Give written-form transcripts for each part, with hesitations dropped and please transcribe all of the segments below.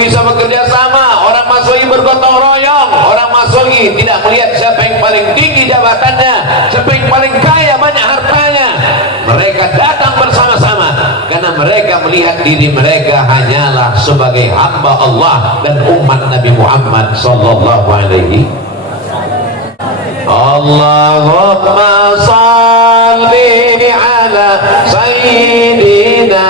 bisa bekerja sama, orang Masyumi bergotong royong, orang Masyumi tidak melihat siapa yang paling tinggi jabatannya, siapa yang paling kaya banyak hartanya. Mereka datang bersama-sama karena mereka melihat diri mereka hanyalah sebagai hamba Allah dan umat Nabi Muhammad sallallahu alaihi. Allahumma salli ala sayyidina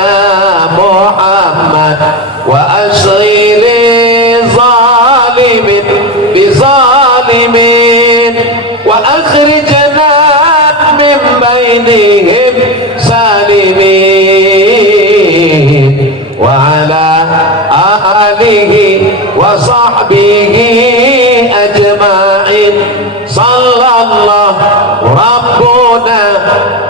Muhammad wa asghiri zalimin bizalimin wa akhrijna min bainihim salimin wa ala alihi wa sahbihi ajma'in. Sallallahu Rabbuna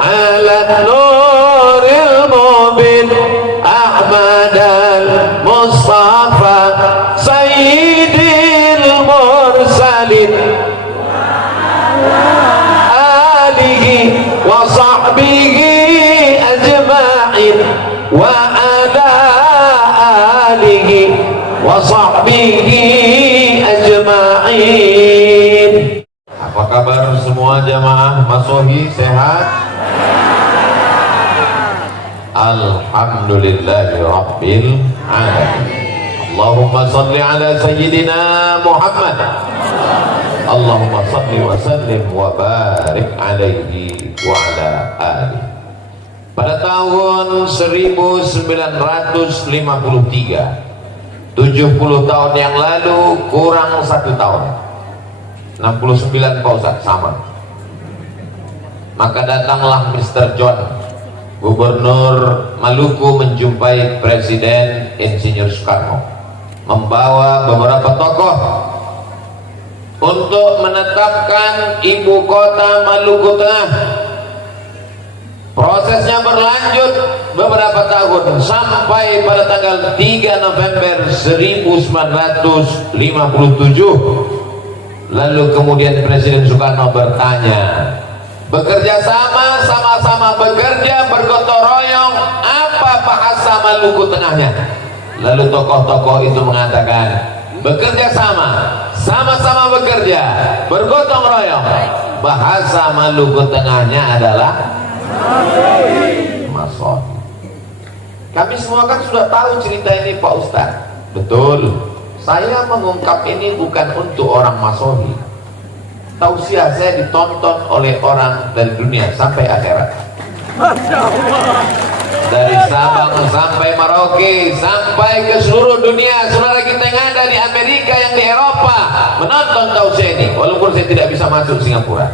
ala nuril mubin Ahmad al-Mustafa Sayyidil Mursalin alihi wa sahbihi ajma'in wa ala alihi wa sahbihi ajma'in. Apa kabar semua jamaah Masyumi, sehat? Alhamdulillahi Rabbil Alamin. Allahumma salli ala Sayyidina Muhammad. Allahumma salli wa sallim wa barik alaihi wa ala alihi. Pada tahun 1953, 70 tahun yang lalu, kurang 1 tahun, 69 Pak Ustaz, sama. Maka datanglah Mr. John, Gubernur Maluku, menjumpai Presiden Insinyur Soekarno, membawa beberapa tokoh untuk menetapkan ibu kota Maluku Tengah. Prosesnya berlanjut beberapa tahun sampai pada tanggal 3 November 1957. Lalu kemudian Presiden Soekarno bertanya, bekerja sama, sama-sama bekerja, bergotong royong, apa bahasa Maluku Tengahnya? Lalu tokoh-tokoh itu mengatakan, bekerja sama, sama-sama bekerja, bergotong royong, bahasa Maluku Tengahnya adalah Masyumi. Kami semua kan sudah tahu cerita ini Pak Ustadz. Betul. Saya mengungkap ini bukan untuk orang Masyumi. Tausiah saya ditonton oleh orang dari dunia sampai akhirat. Dari Sabang sampai Merauke, sampai ke seluruh dunia. Saudara kita yang ada di Amerika, yang di Eropa menonton tausiah ini, walaupun saya tidak bisa masuk Singapura.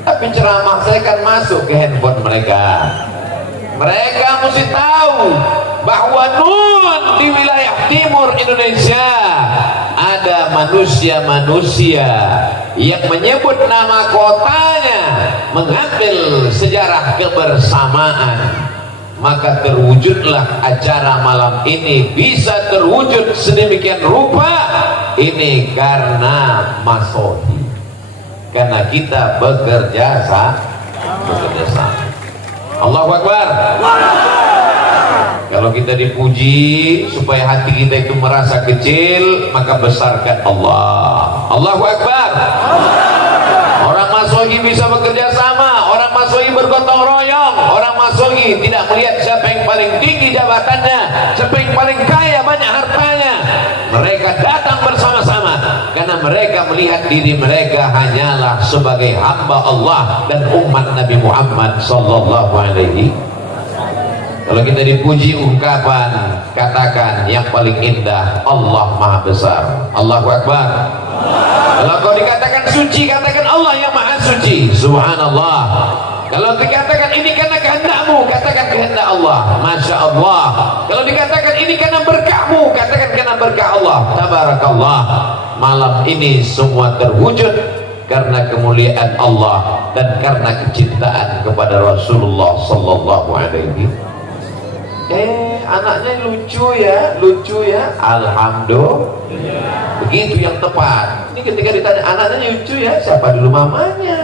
Tapi ceramah saya kan masuk ke handphone mereka. Mereka mesti tahu bahwa nun di wilayah timur Indonesia ada manusia-manusia yang menyebut nama kotanya, mengambil sejarah kebersamaan. Maka terwujudlah acara malam ini, bisa terwujud sedemikian rupa. Ini karena Masyumi, karena kita bekerja sama. Allahu Akbar. Kalau kita dipuji supaya hati kita itu merasa kecil, maka besarkan Allah. Allahu Akbar. Orang Masyumi bisa bekerja sama, orang Masyumi bergotong royong, orang Masyumi tidak melihat siapa yang paling tinggi jabatannya, siapa yang paling kaya banyak hartanya. Mereka datang bersama-sama karena mereka melihat diri mereka hanyalah sebagai hamba Allah dan umat Nabi Muhammad sallallahu alaihi. Kalau kita dipuji ungkapan, katakan yang paling indah, Allah Maha Besar. Allahu Akbar. Kalau kau dikatakan suci, katakan Allah yang Maha Suci. Subhanallah. Kalau dikatakan ini karena kehendakmu, katakan kehendak Allah. Masya Allah. Kalau dikatakan ini karena berkahmu, katakan karena berkah Allah. Tabarakallah. Malam ini semua terwujud karena kemuliaan Allah dan karena kecintaan kepada Rasulullah sallallahu alaihi. Anaknya lucu ya, alhamdulillah. Begitu yang tepat. Ini ketika ditanya anaknya lucu ya, siapa dulu mamanya?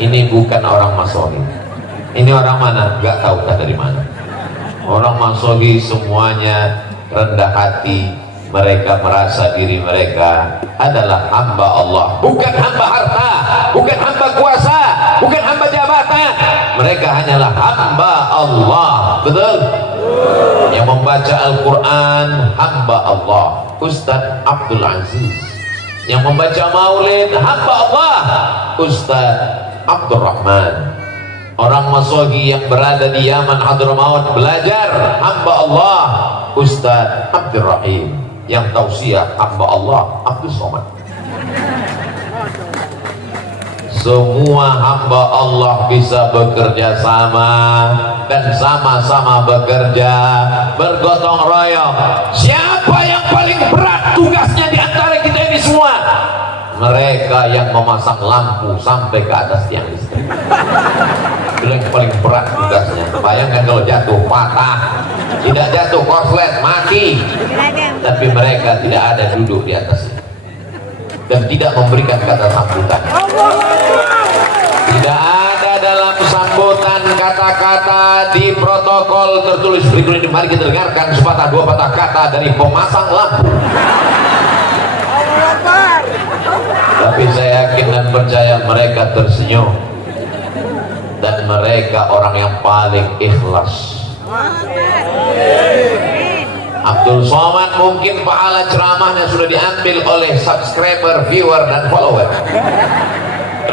Ini bukan orang masohi. Ini orang mana? Gak tahu dari mana. Orang masohi semuanya rendah hati. Mereka merasa diri mereka adalah hamba Allah, bukan hamba harta, bukan hamba kuasa, bukan hamba jabatan. Mereka hanyalah hamba Allah. Betul? Yang membaca Al-Quran hamba Allah, Ustadz Abdul Aziz. Yang membaca maulid hamba Allah, Ustadz Abdul Rahman. Orang masohi yang berada di Yaman Hadramaut belajar hamba Allah, Ustadz Abdul Rahim. Yang tausiah hamba Allah Abdul Somad. Semua hamba Allah bisa bekerja sama dan sama-sama bekerja, bergotong royong. Siapa yang paling berat tugasnya di antara kita ini semua? Mereka yang memasang lampu sampai ke atas tiang listrik. Itu yang paling berat tugasnya. Bayangkan kalau jatuh patah, tidak jatuh korslet mati, tapi mereka tidak ada duduk di atasnya dan tidak memberikan kata sambutan. Tidak ada dalam sambutan kata-kata di protokol tertulis berikut ini. Mari kita dengarkan sepatah dua patah kata dari pemasang lampu. Tapi saya yakin dan percaya mereka tersenyum dan mereka orang yang paling ikhlas. Abdul Somad mungkin pahala ceramahnya sudah diambil oleh subscriber, viewer dan follower.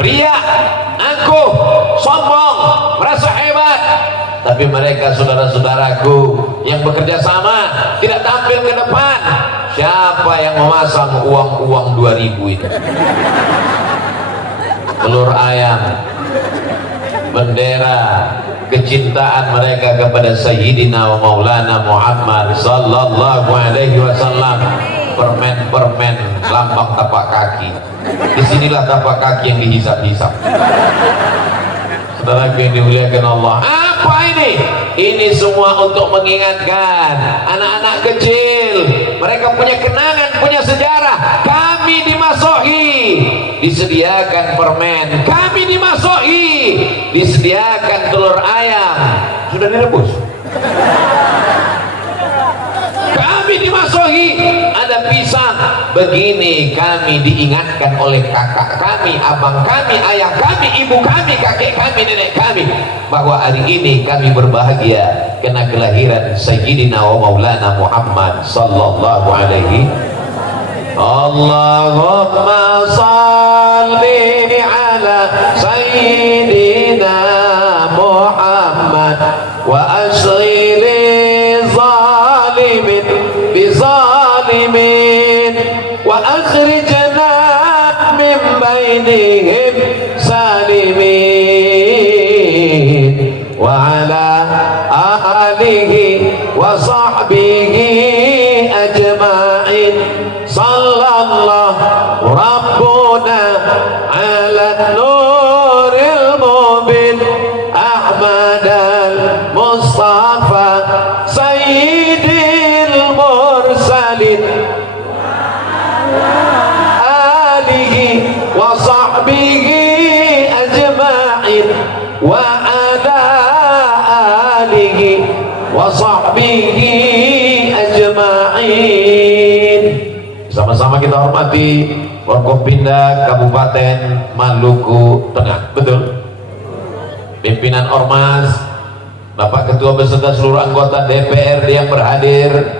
Ria, angkuh, sombong, merasa hebat. Tapi mereka saudara-saudaraku yang bekerja sama tidak tampil ke depan. Siapa yang memasang uang-uang 2000 itu? Telur ayam, bendera kecintaan mereka kepada Sayyidina wa Maulana Muhammad sallallahu alaihi wasallam. Permen-permen lambang tapak kaki. Disinilah tapak kaki yang dihisap-hisap. Saudara yang dimuliakan Allah, apa ini? Ini semua untuk mengingatkan anak-anak kecil. Mereka punya kenangan, punya sejarah. Kami dimasohi, disediakan permen. Kami dimasohi, disediakan telur ayam. Sudah direbus. Kami dimasohi, ada pisang. Begini kami diingatkan oleh kakak kami, abang kami, ayah kami, ibu kami, kakek kami, nenek kami, bahwa hari ini kami berbahagia karena kelahiran Sayyidina wa Maulana Muhammad sallallahu alaihi. Allahumma salli ala Sayyidina Muhammad wa asghili zalimin bizalimin wa akhrijna min bainihim salimin wa ala alihi wa sahbihi ajma'in. Sallallahu rabbuna ala nuril mubin Ahmad al-Mustafa Sayyidil Mursalin alihi wa sahbihi ajma'in wa ala alihi wa sahbihi ajma'in. Sama-sama kita hormati Forkopimda Kabupaten Maluku Tengah. Betul? Pimpinan Ormas, Bapak Ketua beserta seluruh anggota DPRD yang berhadir,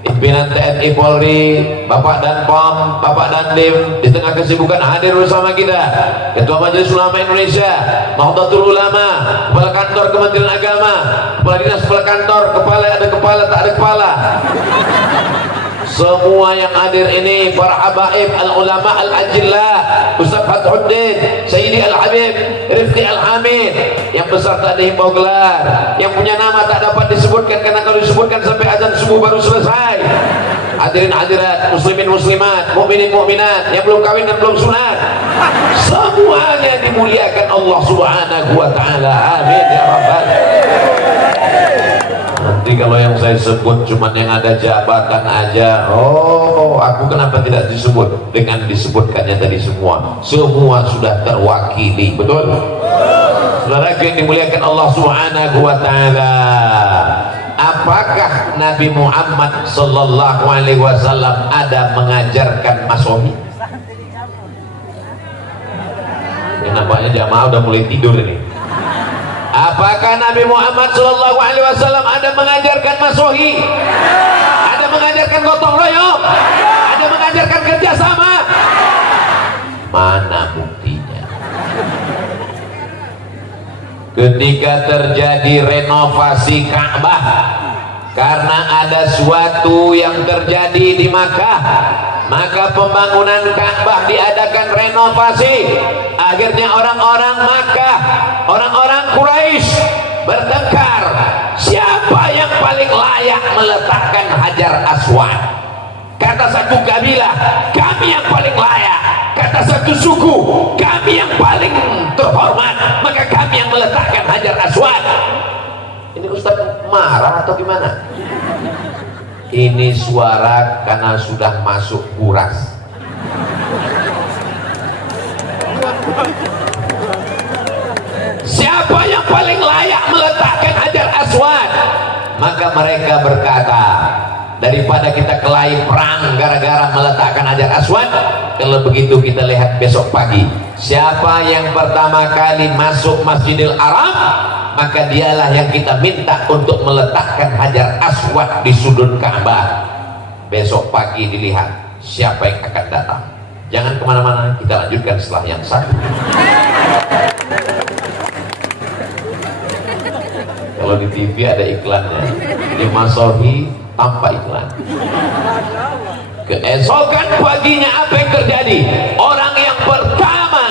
pimpinan TNI Polri, Bapak Danpom, Bapak Dandim di tengah kesibukan hadir bersama kita. Ketua Majelis Ulama Indonesia, Nahdlatul Ulama, Kepala Kantor Kementerian Agama, Kepala Dinas, Kepala Kantor, kepala ada kepala tak ada kepala. Semua yang hadir ini, para habaib, al-ulama al-ajillah, Ustaz Fathuddin, Sayyidi al-Habib, Rifqi al-Hamid, yang besar tak dihimbau gelar, yang punya nama tak dapat disebutkan karena kalau disebutkan sampai azan subuh baru selesai. Hadirin hadirat, muslimin muslimat, mukminin mukminat, yang belum kawin dan belum sunat, semuanya dimuliakan Allah Subhanahu wa taala. Amin ya rabbal. Nanti kalau yang saya sebut cuman yang ada jabatan aja, oh aku kenapa tidak disebut? Dengan disebutkannya tadi semua sudah terwakili, betul? Saudara yang dimuliakan Allah Subhanahu wa taala, apakah Nabi Muhammad sallallahu alaihi wasallam ada mengajarkan masohi? Ini nampaknya jamaah udah mulai tidur ini. Apakah Nabi Muhammad sallallahu alaihi wasallam ada mengajarkan masohi? Ada mengajarkan gotong royong? Ada mengajarkan kerjasama? Mana buktinya? Ketika terjadi renovasi Ka'bah karena ada suatu yang terjadi di Makkah, maka pembangunan Ka'bah diadakan renovasi. Akhirnya orang-orang Makkah, orang-orang Quraisy bertengkar, siapa yang paling layak meletakkan Hajar Aswad. Kata satu kabilah, kami yang paling layak. Kata satu suku, kami yang paling terhormat, maka kami yang meletakkan Hajar Aswad. Ini Ustaz marah atau gimana? Ini suara karena sudah masuk kuras. Siapa yang paling layak meletakkan Hajar Aswad? Maka mereka berkata, daripada kita kelahi perang gara-gara meletakkan Hajar Aswad, kalau begitu kita lihat besok pagi siapa yang pertama kali masuk Masjidil Haram, maka dialah yang kita minta untuk meletakkan Hajar Aswad di sudut Ka'bah. Besok pagi dilihat siapa yang akan datang. Jangan kemana-mana, kita lanjutkan setelah yang satu. Kalau di TV ada iklannya, di masohi tanpa iklan. Keesokan paginya apa yang terjadi? Orang yang pertama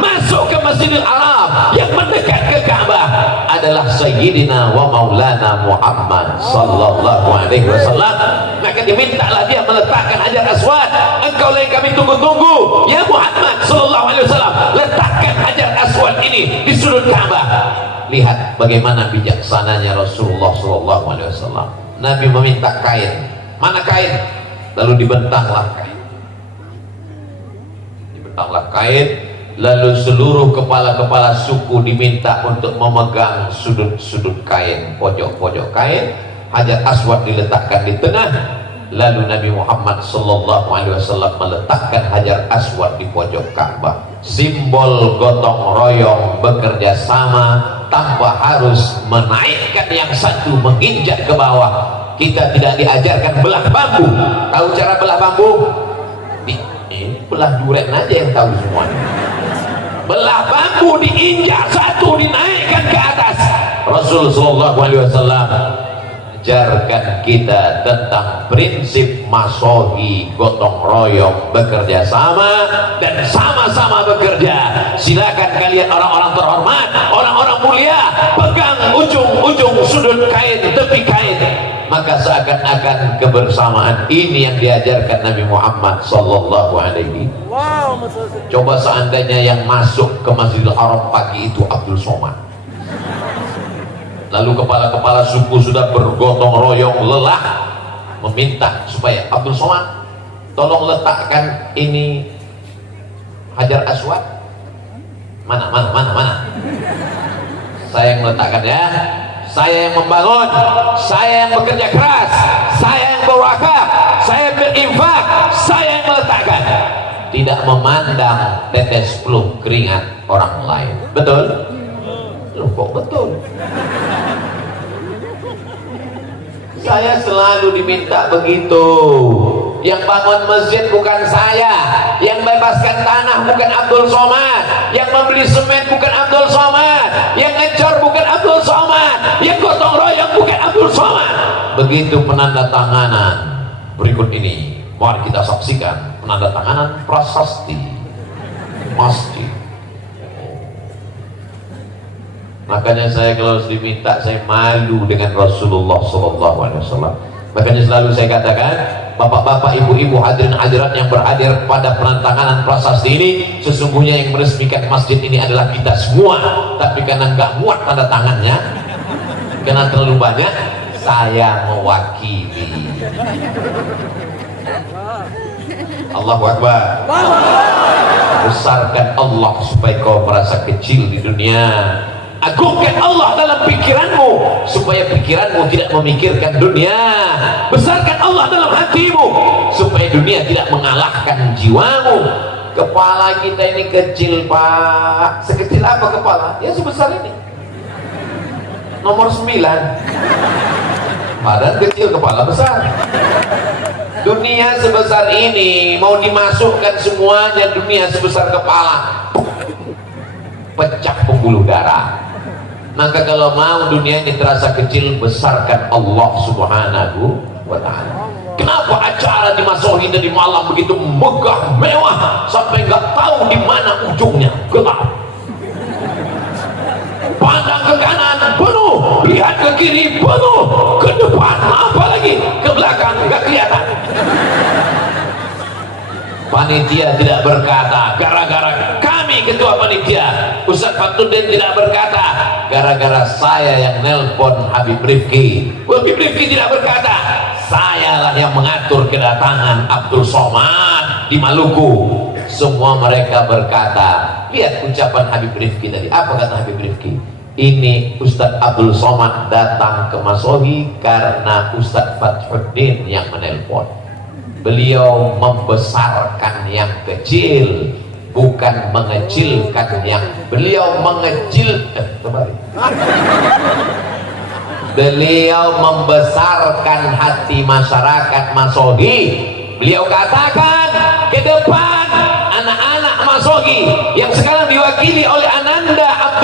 masuk ke Masjidil Haram, yang mendekat ke Ka'bah adalah Sayyidina wa Maulana Muhammad sallallahu alaihi wasallam. Maka dimintalah dia meletakkan Hajar Aswad. Engkau yang kami tunggu-tunggu, ya Muhammad sallallahu alaihi wasallam, letakkan Hajar Aswad ini di sudut Ka'bah. Lihat bagaimana bijaksananya Rasulullah sallallahu alaihi wasallam. Nabi meminta kain. Mana kain? Lalu dibentanglah kain. Dibentanglah kain, lalu seluruh kepala-kepala suku diminta untuk memegang sudut-sudut kain, pojok-pojok kain. Hajar Aswad diletakkan di tengah. Lalu Nabi Muhammad sallallahu alaihi wasallam meletakkan Hajar Aswad di pojok Ka'bah. Simbol gotong royong, bekerja sama tanpa harus menaikkan yang satu menginjak ke bawah. Kita tidak diajarkan belah bambu. Tahu cara belah bambu? Ini belah duren aja yang tahu semuanya. Belah bambu diinjak satu, dinaikkan ke atas. Rasul sallallahu alaihi wasallam ajarkan kita tentang prinsip masohi, gotong royong, bekerja sama dan sama-sama bekerja. Silakan kalian orang-orang terhormat, orang-orang mulia, pegang ujung-ujung sudut kain, tepi kain. Maka seakan-akan kebersamaan ini yang diajarkan Nabi Muhammad sallallahu alaihi wasallam. Coba seandainya yang masuk ke Masjidil Haram pagi itu Abdul Somad, lalu kepala-kepala suku sudah bergotong royong lelah meminta supaya Abdul Somad tolong letakkan ini Hajar Aswad. Mana saya yang meletakkan, ya, saya yang membangun, saya yang bekerja keras, saya yang berwakaf, saya yang berinfak, saya yang meletakkan. Tidak memandang tetes peluh keringat orang lain. Betul? Loh, kok betul? Saya selalu diminta begitu. Yang bangun masjid bukan saya, yang bebaskan tanah bukan Abdul Somad, yang membeli semen bukan Abdul Somad, yang ngecor bukan Abdul Somad, yang gotong royong bukan Abdul Somad. Begitu penanda tanganan, Berikut ini mari kita saksikan penandatanganan prasasti masjid. Makanya saya kalau diminta, saya malu dengan Rasulullah SAW. Makanya selalu saya katakan, bapak-bapak, ibu-ibu, hadirin hadirat yang berhadir pada penandatanganan prasasti ini, sesungguhnya yang meresmikan masjid ini adalah kita semua. Tapi karena nggak muat tanda tangannya, karena terlalu banyak, saya mewakili. Allahu Akbar. Besarkan Allah supaya kau merasa kecil di dunia. Agungkan Allah dalam pikiranmu supaya pikiranmu tidak memikirkan dunia. Besarkan Allah dalam hatimu supaya dunia tidak mengalahkan jiwamu. Kepala kita ini kecil, Pak. Sekecil apa kepala? Ya sebesar ini. Nomor 9. Badan kecil, kepala besar. Dunia sebesar ini mau dimasukkan semuanya, dunia sebesar kepala, pecah pembuluh darah. Maka kalau mau dunia ini terasa kecil, besarkan Allah Subhanahu wa ta'ala. Kenapa acara dimasohi dari malam begitu megah mewah sampai nggak tahu di mana ujungnya? Gelap. Pandang ke kanan penuh, lihat ke kiri penuh, ke depan apalagi ke belakang nggak kelihatan. Panitia tidak berkata gara-gara kami ketua panitia. Ustaz Fatudin tidak berkata gara-gara saya yang nelpon Habib Rifki. Habib Rifki tidak berkata sayalah yang mengatur kedatangan Abdul Somad di Maluku. Semua mereka berkata, lihat ucapan Habib Rifki tadi. Apa kata Habib Rifki? Ini Ustaz Abdul Somad datang ke Masohi karena Ustaz Fathuddin yang menelpon. Beliau membesarkan yang kecil, bukan mengecilkan yang. Beliau beliau membesarkan hati masyarakat Masohi. Beliau katakan ke depan anak-anak Masohi yang sekarang diwakili oleh Ananda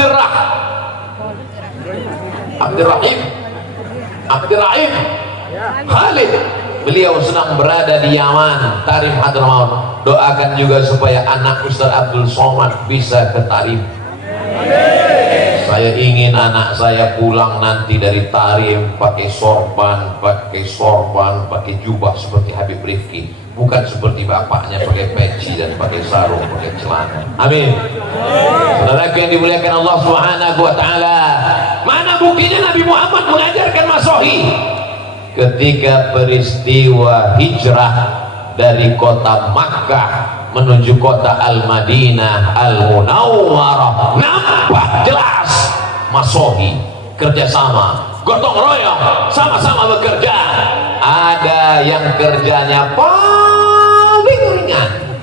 Abdurrahim Khalid. Beliau sedang berada di Yaman, Tarim Hadramaut. Doakan juga supaya anak Ustaz Abdul Somad bisa ke Tarim. Saya ingin anak saya pulang nanti dari Tarim pakai sorban, pakai jubah seperti Habib Rifki, bukan seperti bapaknya pakai peci dan pakai sarung, pakai celana. Amin. Saudaraku yang dimuliakan Allah Subhanahu wa ta'ala, mana buktinya Nabi Muhammad mengajarkan Masohi? Ketika peristiwa hijrah dari kota Makkah menuju kota Al-Madinah Al-Munawwarah, nampak jelas Masohi kerjasama, gotong royong, sama-sama bekerja. Ada yang kerjanya paling ringan,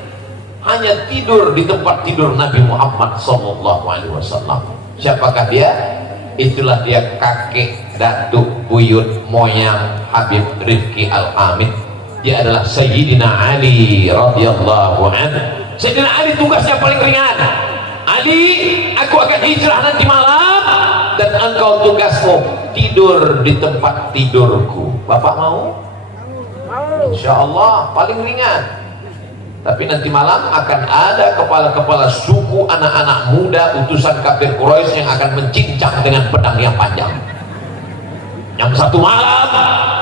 hanya tidur di tempat tidur Nabi Muhammad SAW. Siapakah dia? Itulah dia kakek datuk buyut moyang Habib Rifki Al-Hamid. Dia adalah Sayyidina Ali radhiyallahu anhu. Sayyidina Ali tugasnya paling ringan. Ali, aku akan hijrah nanti malam dan engkau tugasmu tidur di tempat tidurku. Bapak mau? Insya Allah paling ringan. Tapi nanti malam akan ada kepala-kepala suku anak-anak muda utusan kafir Quraisy yang akan mencincang dengan pedang yang panjang. Yang satu malam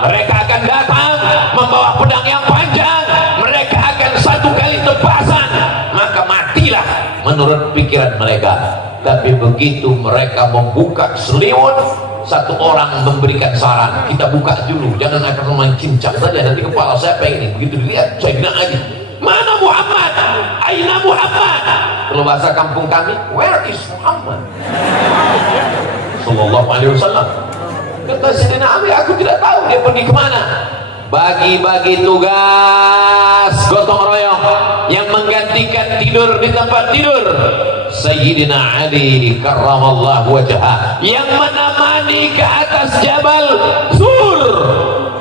mereka akan datang membawa pedang yang panjang. Mereka akan satu kali tebasan, maka matilah menurut pikiran mereka. Tapi begitu mereka membuka selimut, satu orang memberikan saran, kita buka dulu, jangan akan mencincang saja, nanti kepala saya pengen. Begitu dilihat, saya bilang lagi, mana Muhammad? Aina Muhammad? Kalau bahasa kampung kami, where is Muhammad? Sallallahu alaihi wasallam. Kata Sayyidina Ali, aku tidak tahu dia pergi kemana. Bagi-bagi tugas gotong royong yang menggantikan tidur di tempat tidur Sayyidina Ali karramallahu wajhah, yang menemani ke atas Jabal Sur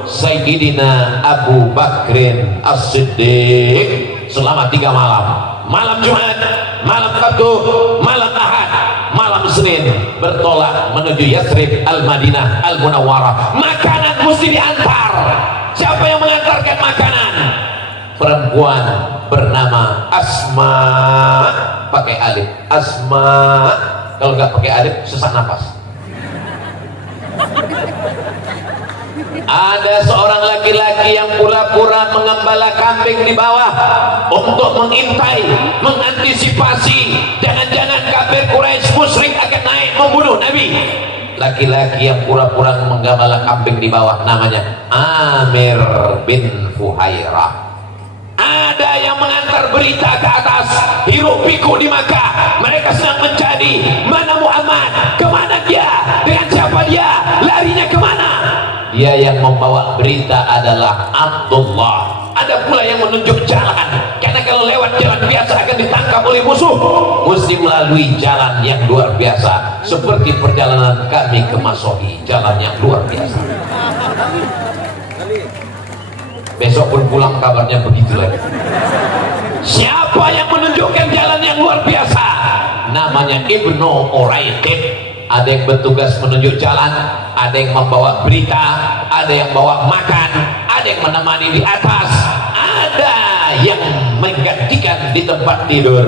Sayyidina Abu Bakrin As-Siddiq selama 3 malam. Malam Jumat, malam Sabtu, malam Ahad, malam Senin bertolak menuju Yathrib Al-Madinah Al-Munawwarah. Makanan mesti diantar. Siapa yang mengantarkan makanan? Perempuan bernama Asma, pakai alif. Asma, kalau nggak pakai alif sesak napas. Ada seorang laki-laki yang pura-pura mengembala kambing di bawah untuk mengintai, mengantisipasi jangan-jangan kafir Quraisy musyrik akan naik membunuh Nabi. Laki-laki yang pura-pura menggembala kambing di bawah namanya Amir bin Fuhairah. Ada yang mengantar berita ke atas, hiruk pikuk di Makkah. Mereka sedang mencari mana Muhammad, kemana dia, dengan siapa dia, larinya kemana. Dia yang membawa berita adalah Abdullah. Ada pula yang menunjuk jalan, karena kalau lewat jalan biasa akan ditangkap oleh musuh, mesti melalui jalan yang luar biasa, seperti perjalanan kami ke Masohi, jalan yang luar biasa. Besok pun pulang kabarnya begitu lagi. Siapa yang menunjukkan jalan yang luar biasa? Namanya Ibnu Uraiqid. Ada yang bertugas menunjuk jalan, ada yang membawa berita, ada yang bawa makan, ada yang menemani di atas, ada yang menggantikan di tempat tidur.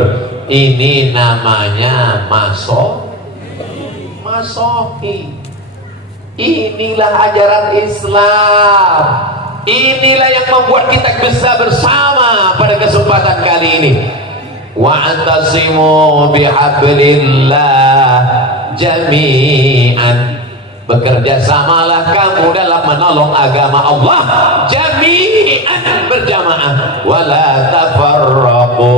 Ini namanya Masohi. Inilah ajaran Islam. Inilah yang membuat kita bisa bersama pada kesempatan kali ini. Wa'tasimu bihablillah jami'an. Bekerja samalah kamu dalam menolong agama Allah jami'an, berjamaah. Wala tafarraqu,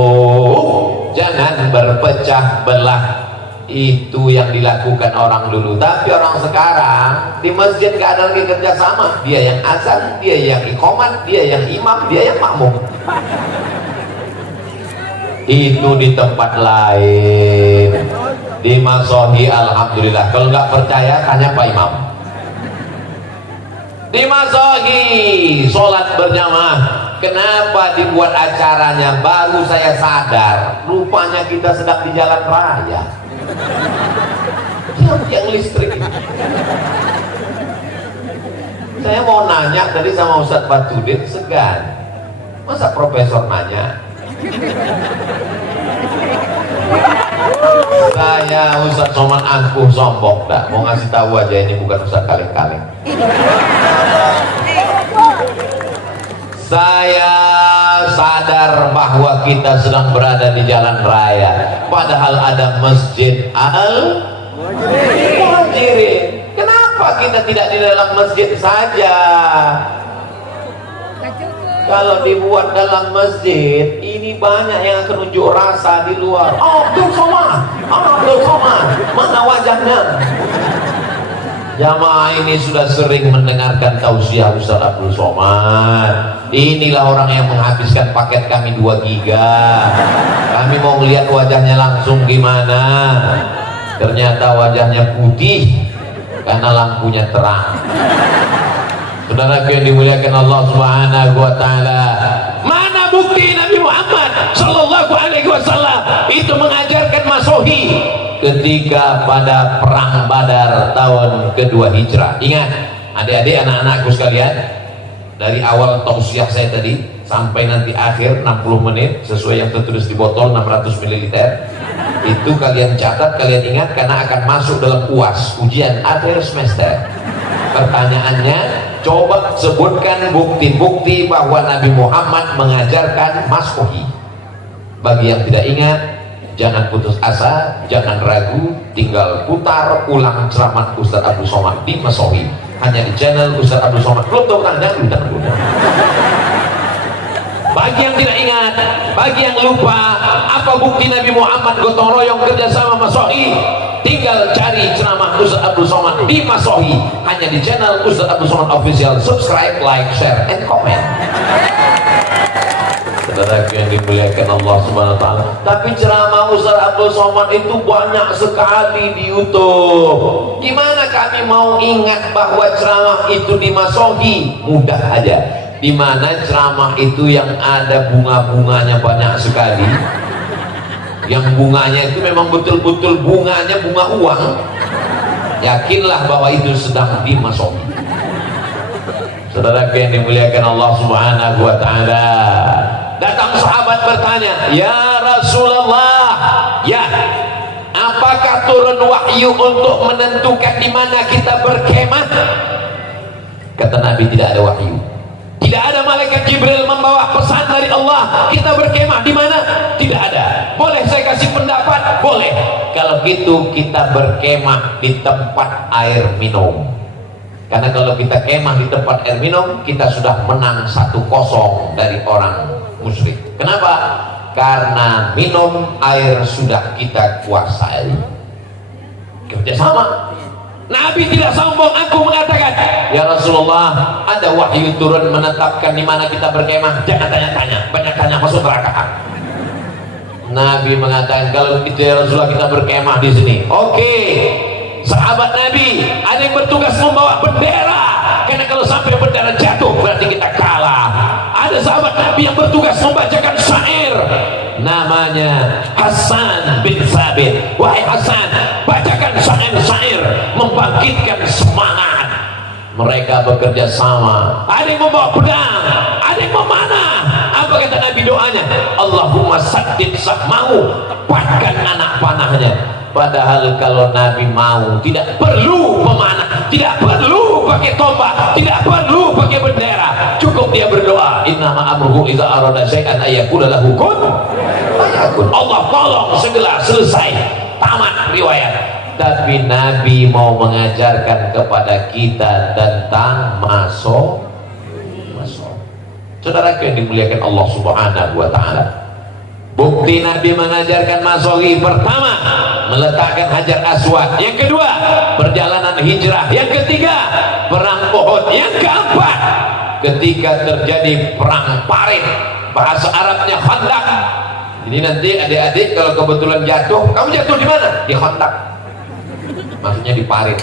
jangan berpecah belah. Itu yang dilakukan orang dulu. Tapi orang sekarang di masjid gak ada lagi kerja sama. Dia yang azan, dia yang iqamat, dia yang imam, dia yang makmum. Itu di tempat lain. Di Masohi alhamdulillah. Kalau nggak percaya tanya Pak Imam. Di Masohi sholat berjamaah. Kenapa dibuat acaranya? Baru saya sadar, rupanya kita sedang di jalan raya. Yang listrik ini. Saya mau nanya tadi sama Ustadz Batudin, segan. Masa profesor nanya? Saya Ustadz Somad angkuh sombong dah, mau ngasih tahu aja ini bukan Ustadz kaleng-kaleng. Saya sadar bahwa kita sedang berada di jalan raya, padahal ada masjid Al-Muhajirin. Kenapa kita tidak di dalam masjid saja? Kalau dibuat dalam masjid, ini banyak yang akan unjuk rasa di luar. Abdul Somad, mana wajahnya? Jamaah ini sudah sering mendengarkan tausiah Ustaz Abdul Somad. Inilah orang yang menghabiskan paket kami 2 giga. Kami mau melihat wajahnya langsung gimana. Ternyata wajahnya putih karena lampunya terang. Saudara yang dimuliakan Allah Subhanahu wa taala, mana bukti Nabi Muhammad sallallahu alaihi wasallam itu mengajarkan Masohi ketika pada perang Badar tahun kedua Hijrah. Ingat, adik-adik, anak-anakku sekalian, dari awal tausiah saya tadi sampai nanti akhir 60 menit sesuai yang tertulis di botol 600 ml. Itu kalian catat, kalian ingat, karena akan masuk dalam UAS, ujian akhir semester. Pertanyaannya, coba sebutkan bukti-bukti bahwa Nabi Muhammad mengajarkan Masohi. Bagi yang tidak ingat, jangan putus asa, jangan ragu, tinggal putar ulang ceramah Ustaz Abdul Somad di Masohi, hanya di channel Ustaz Abdul Somad. Belum tahu kan? Jangan dulu. Bagi yang tidak ingat, bagi yang lupa apa bukti Nabi Muhammad gotong royong kerjasama Masohi, tinggal cari ceramah Ustaz Abdul Somad di Masohi, hanya di channel Ustaz Abdul Somad Official. Subscribe, like, share, and comment. Saudara yang dimuliakan Allah Subhanahu wa taala. Tapi ceramah Ustaz Abdul Somad itu banyak sekali di YouTube. Gimana kami mau ingat bahwa ceramah itu di Masohi? Mudah aja. Di mana ceramah itu yang ada bunga-bunganya banyak sekali. Yang bunganya itu memang betul-betul bunganya bunga uang. Yakinlah bahwa itu sedang di Masohi. Saudara yang dimuliakan Allah Subhanahu wa taala, datang sahabat bertanya, "Ya Rasulullah, ya, apakah turun wahyu untuk menentukan di mana kita berkemah?" Kata Nabi, tidak ada wahyu. Tidak ada malaikat Jibril membawa pesan dari Allah, kita berkemah di mana? Tidak ada. Boleh saya kasih pendapat? Boleh. Kalau gitu kita berkemah di tempat air minum. Karena kalau kita kemah di tempat air minum, kita sudah menang 1-0 dari orang musyrik. Kenapa? Karena minum air sudah kita kuasai. Kerjasama. Nabi tidak sombong. Aku mengatakan, "Ya Rasulullah, ada wahyu turun menetapkan di mana kita berkemah." Jangan tanya-tanya, banyak tanya masuk neraka. Nabi mengatakan, "Kalau gitu ya Rasulullah, kita berkemah di sini." Oke. Sahabat Nabi ada yang bertugas membawa bendera, karena kalau sampai bendera jatuh berarti kita kalah. Ada sahabat Nabi yang bertugas membacakan syair, namanya Hasan bin Sabit. "Wahai Hasan, bacakan syair-syair membangkitkan semangat." Mereka bekerja sama. Ada yang membawa pedang, ada yang memanah. Apa kata Nabi doanya? "Allahumma saddid sahmahu," tepatkan anak panahnya. Padahal kalau Nabi mau, tidak perlu memanah, tidak perlu pakai tombak, tidak perlu pakai bendera, cukup dia berdoa, "Innama amruhu idza arada syai'an ayyakula lahu kun fayakun." Allah tolong segera selesai, tamat riwayat. Tapi Nabi mau mengajarkan kepada kita tentang masuk. Saudara yang dimuliakan Allah Subhanahu wa taala, bukti Nabi mengajarkan masohi: pertama, meletakkan Hajar Aswad; yang kedua, perjalanan hijrah; yang ketiga, perang Uhud; yang keempat, ketika terjadi perang Parit, bahasa Arabnya Khandaq. Jadi nanti adik-adik kalau kebetulan jatuh, kamu jatuh di mana? Di Khandaq, maksudnya di Parit.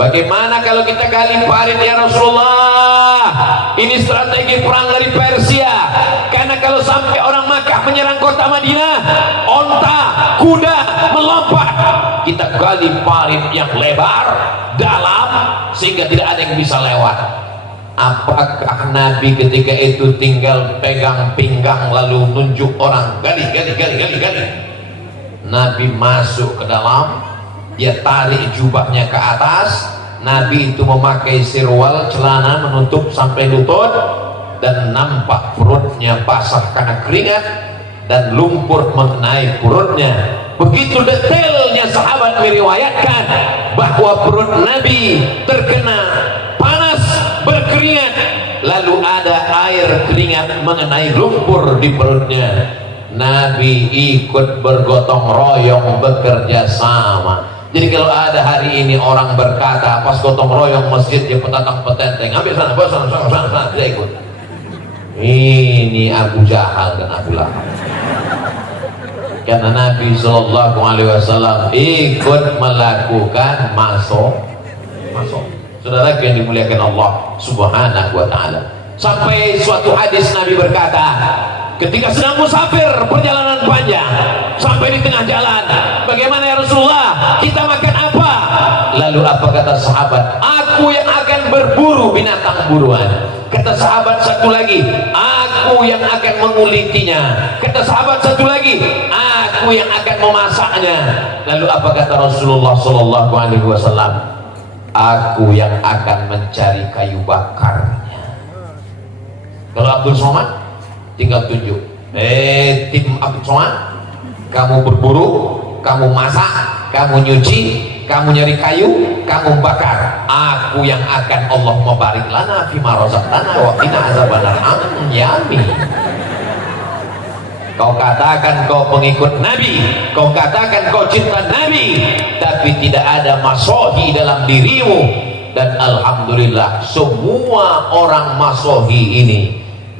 Bagaimana kalau kita gali Parit ya Rasulullah? Ini strategi perang dari Persia. Karena kalau sampai orang Makkah menyerang kota Madinah, onta, kuda melompat. Kita gali parit yang lebar, dalam, sehingga tidak ada yang bisa lewat. Apakah Nabi ketika itu tinggal pegang pinggang lalu nunjuk orang, gali? Nabi masuk ke dalam, dia tarik jubahnya ke atas. Nabi itu memakai sirwal, celana menutup sampai lutut, dan nampak perutnya basah karena keringat dan lumpur mengenai perutnya. Begitu detailnya sahabat meriwayatkan bahwa perut Nabi terkena panas, berkeringat, lalu ada air keringat mengenai lumpur di perutnya. Nabi ikut bergotong royong, bekerja sama. Jadi kalau ada hari ini orang berkata pas gotong royong masjid dia petatang petenteng, ambil sana, bawa sana, dia ikut. Ini Abu Jahal dan Abu Lahab. Karena Nabi SAW ikut melakukan masuk. Saudara yang dimuliakan Allah Subhanahu wa taala. Sampai suatu hadis Nabi berkata, ketika sedang musafir perjalanan panjang, sampai di tengah jalan, "Bagaimana ya Rasulullah, kita makan apa?" Lalu apa kata sahabat? "Aku yang akan berburu binatang buruan." Kata sahabat satu lagi, "Aku yang akan mengulitinya." Kata sahabat satu lagi, "Aku yang akan memasaknya." Lalu apa kata Rasulullah SAW? "Aku yang akan mencari kayu bakarnya." Kalau Abdul Somad tinggal tunjuk, tim Abdul Somad, kamu berburu, kamu masak, kamu nyuci, kamu nyari kayu, kamu bakar. Aku yang akan Allah mabarik lana fima razaqtana wa qina azabannar. Amin. Kau katakan kau pengikut Nabi, kau katakan kau cinta Nabi, tapi tidak ada masohi dalam dirimu. Dan alhamdulillah semua orang masohi ini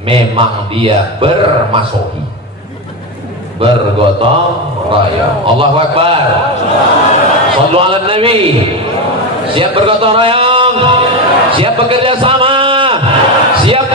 memang dia bermasohi, bergotong royong. Allahu Akbar. Shallu ala Nabi. Siap bergotong royong, siap bekerja sama, siap